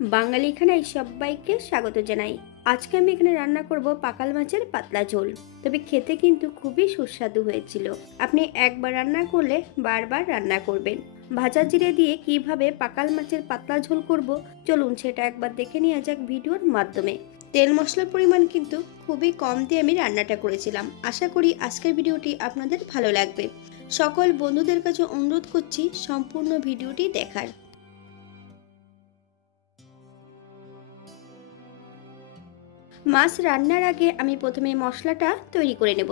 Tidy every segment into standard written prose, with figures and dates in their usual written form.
বাঙালি খানায় সবাইকে স্বাগত জানাই। আজকে আমি এখানে রান্না করব পাকাল মাছের পাতলা ঝোল। তবে খেতে কিন্তু খুবই সুস্বাদু হয়েছিল। আপনি একবার রান্না করলে বারবার রান্না করবেন। ভাজা জিরে দিয়ে কিভাবে পাকাল মাছের পাতলা ঝোল করব, চলুন সেটা একবার দেখে নেওয়া যাক ভিডিওর মাধ্যমে। তেল মশলার পরিমাণ কিন্তু খুবই কম দিয়ে আমি রান্নাটা করেছিলাম। আশা করি আজকের ভিডিওটি আপনাদের ভালো লাগবে। সকল বন্ধুদের কাছে অনুরোধ করছি সম্পূর্ণ ভিডিওটি দেখার। মাছ রান্নার আগে আমি প্রথমে মশলাটা তৈরি করে নেব।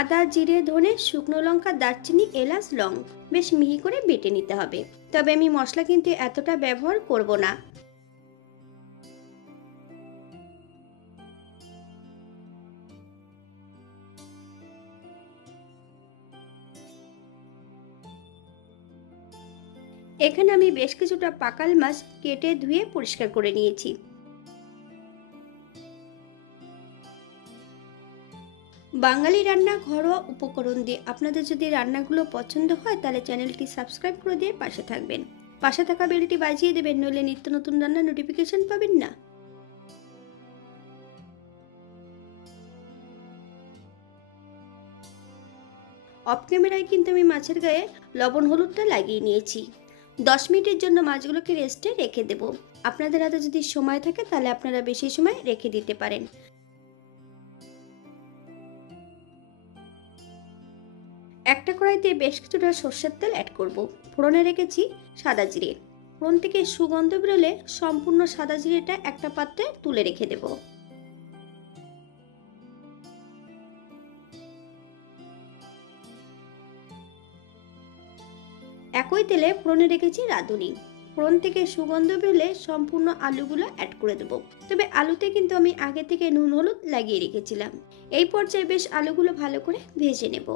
আদা, জিরে, ধনে, শুকনো লঙ্কা, দারচিনি, এলাচ, লং বেশ মিহি করে বেটে নিতে হবে। তবে আমি মশলা কিন্তু এতটা ব্যবহার করব না। এখানে আমি বেশ কিছুটা পাকাল মাছ কেটে ধুয়ে পরিষ্কার করে নিয়েছি। বাঙালি রান্না ঘরোয়া উপকরণ দিয়ে আপনাদের যদি রান্নাগুলো পছন্দ হয় তাহলে চ্যানেলটি সাবস্ক্রাইব করে দিয়ে পাশে থাকবেন। পাশে থাকা বেলটি বাজিয়ে দেবেন, নইলে নিত্য নতুন রান্নার নোটিফিকেশন পাবেন না। অফ ক্যামেরায় কিন্তু আমি মাছের গায়ে লবণ হলুদটা লাগিয়ে নিয়েছি। 10 মিনিটের জন্য মাছগুলোকে রেস্টে রেখে দেব। আপনাদের হাতে যদি সময় থাকে তাহলে আপনারা বেশি সময় রেখে দিতে পারেন। একটা কড়াইতে বেশ কিছুটা সর্ষের তেল অ্যাড করব। ফোড়নে রেখেছি সাদা জিরে। ফোড়ন থেকে সুগন্ধ বেরোলে সম্পূর্ণ সাদা জিরেটা একটা পাত্রে তুলে রেখে দেব। একই তেলে ফোড়নে রেখেছি রাঁধুনি। ফোড়ন থেকে সুগন্ধ বেরোলে সম্পূর্ণ আলুগুলো অ্যাড করে দেব। তবে আলুতে কিন্তু আমি আগে থেকে নুন হলুদ লাগিয়ে রেখেছিলাম। এই পর্যায়ে বেশ আলুগুলো ভালো করে ভেজে নেব।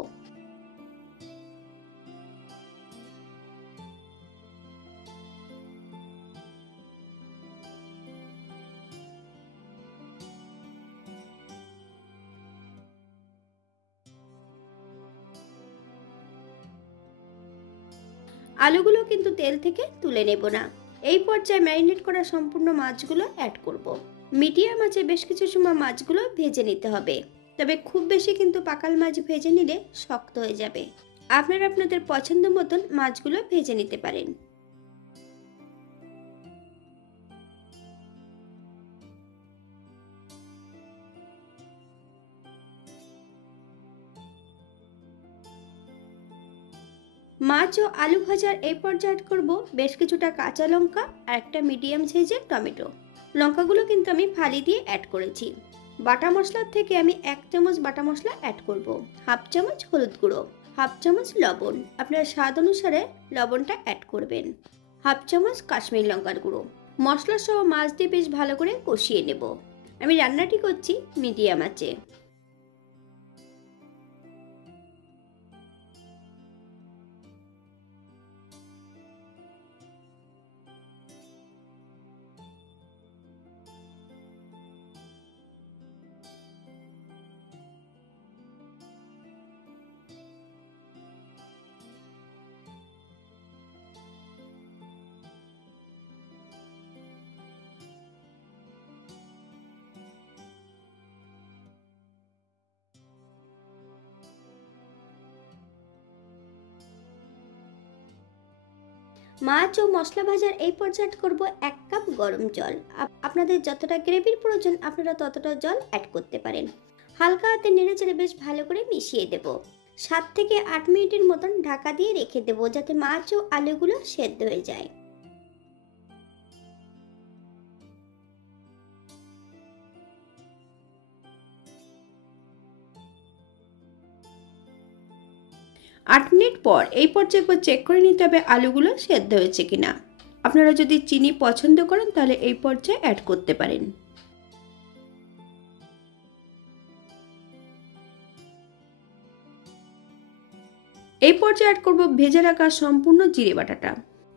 আলুগুলো কিন্তু তেল থেকে তুলে নেব না। এই পর্যায়ে ম্যারিনেট করা সম্পূর্ণ মাছগুলো অ্যাড করব। মিডিয়াম আঁচে বেশ কিছু সময় মাছগুলো ভেজে নিতে হবে। তবে খুব বেশি কিন্তু পাকাল মাছ ভেজে নিলে শক্ত হয়ে যাবে। আপনারা আপনাদের পছন্দ মতন মাছগুলো ভেজে নিতে পারেন। মাছ ও আলু ভাজার এই পর্যায়ে অ্যাড করব বেশ কিছুটা কাঁচা লঙ্কা আর একটা মিডিয়াম সাইজের টমেটো। লঙ্কাগুলো কিন্তু আমি ফালি দিয়ে অ্যাড করেছি। বাটা মশলার থেকে আমি 1 চামচ বাটা মশলা অ্যাড করব। হাফ চামচ হলুদ গুঁড়ো, হাফ চামচ লবণ, আপনার স্বাদ অনুসারে লবণটা অ্যাড করবেন। হাফ চামচ কাশ্মীরি লঙ্কার গুঁড়ো। মশলা সহ মাছ দিয়ে বেশ ভালো করে কষিয়ে নেব। আমি রান্নাটি করছি মিডিয়াম আঁচে। মাছ ও মশলা ভাজার এই পর্যায়ে করব 1 কাপ গরম জল। আপনাদের যতটা গ্রেভির প্রয়োজন আপনারা ততটা জল অ্যাড করতে পারেন। হালকা হাতে নেড়েচেড়ে বেশ ভালো করে মিশিয়ে দেব। 7 থেকে 8 মিনিটের মতন ঢাকা দিয়ে রেখে দেব, যাতে মাছ ও আলুগুলো সেদ্ধ হয়ে যায়। 8 মিনিট পর এই পর্যায়ে একবার চেক করে নিতে হবে আলুগুলো সেদ্ধ হয়েছে কিনা। আপনারা যদি চিনি পছন্দ করেন তাহলে এই পর্যায়ে অ্যাড করতে পারেন। এই পর্যায়ে অ্যাড করব ভেজে রাখা সম্পূর্ণ জিরে বাটাটা।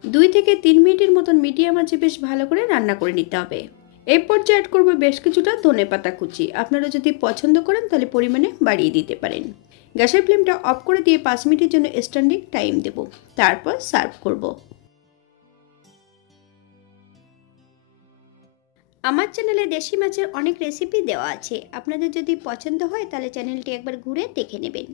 2 থেকে 3 মিনিটের মতন মিডিয়াম আঁচে বেশ ভালো করে রান্না করে নিতে হবে। এই পর্যায়ে অ্যাড করব বেশ কিছুটা ধনেপাতা কুচি। আপনারা যদি পছন্দ করেন তাহলে পরিমাণে বাড়িয়ে দিতে পারেন। গ্যাসের ফ্লেমটা অফ করে দিয়ে 5 মিনিটের জন্য স্ট্যান্ডিং টাইম দেব। তারপর সার্ভ করব। আমার চ্যানেলে দেশি মাছের অনেক রেসিপি দেওয়া আছে, আপনাদের যদি পছন্দ হয় তাহলে চ্যানেলটি একবার ঘুরে দেখে নেবেন।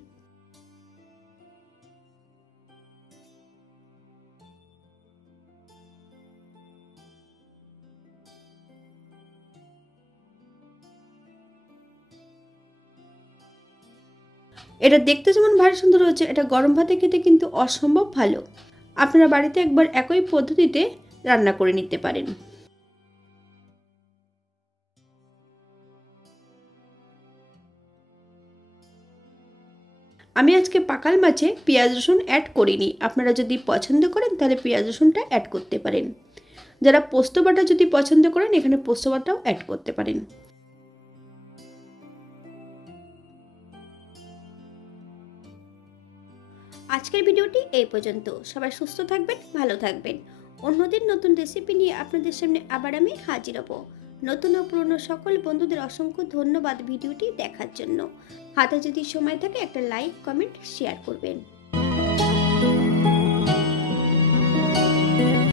এটা দেখতে যেমন ভারী সুন্দর হচ্ছে, এটা গরম ভাতে খেতে কিন্তু অসম্ভব ভালো। আপনারা বাড়িতে একবার একই পদ্ধতিতে রান্না করে নিতে পারেন। আমি আজকে পাকাল মাছে পেঁয়াজ রসুন অ্যাড করিনি, আপনারা যদি পছন্দ করেন তাহলে পেঁয়াজ রসুনটা অ্যাড করতে পারেন। যারা পোস্ত বাটা যদি পছন্দ করেন এখানে পোস্ত বাটাও অ্যাড করতে পারেন। আজকের ভিডিওটি এই পর্যন্ত। সবাই সুস্থ থাকবেন, ভালো থাকবেন। অন্যদিন নতুন রেসিপি নিয়ে আপনাদের সামনে আবার আমি হাজির হব। নতুন ও পুরনো সকল বন্ধুদের অসংখ্য ধন্যবাদ ভিডিওটি দেখার জন্য। হাতে যদি সময় থাকে একটা লাইক, কমেন্ট, শেয়ার করবেন।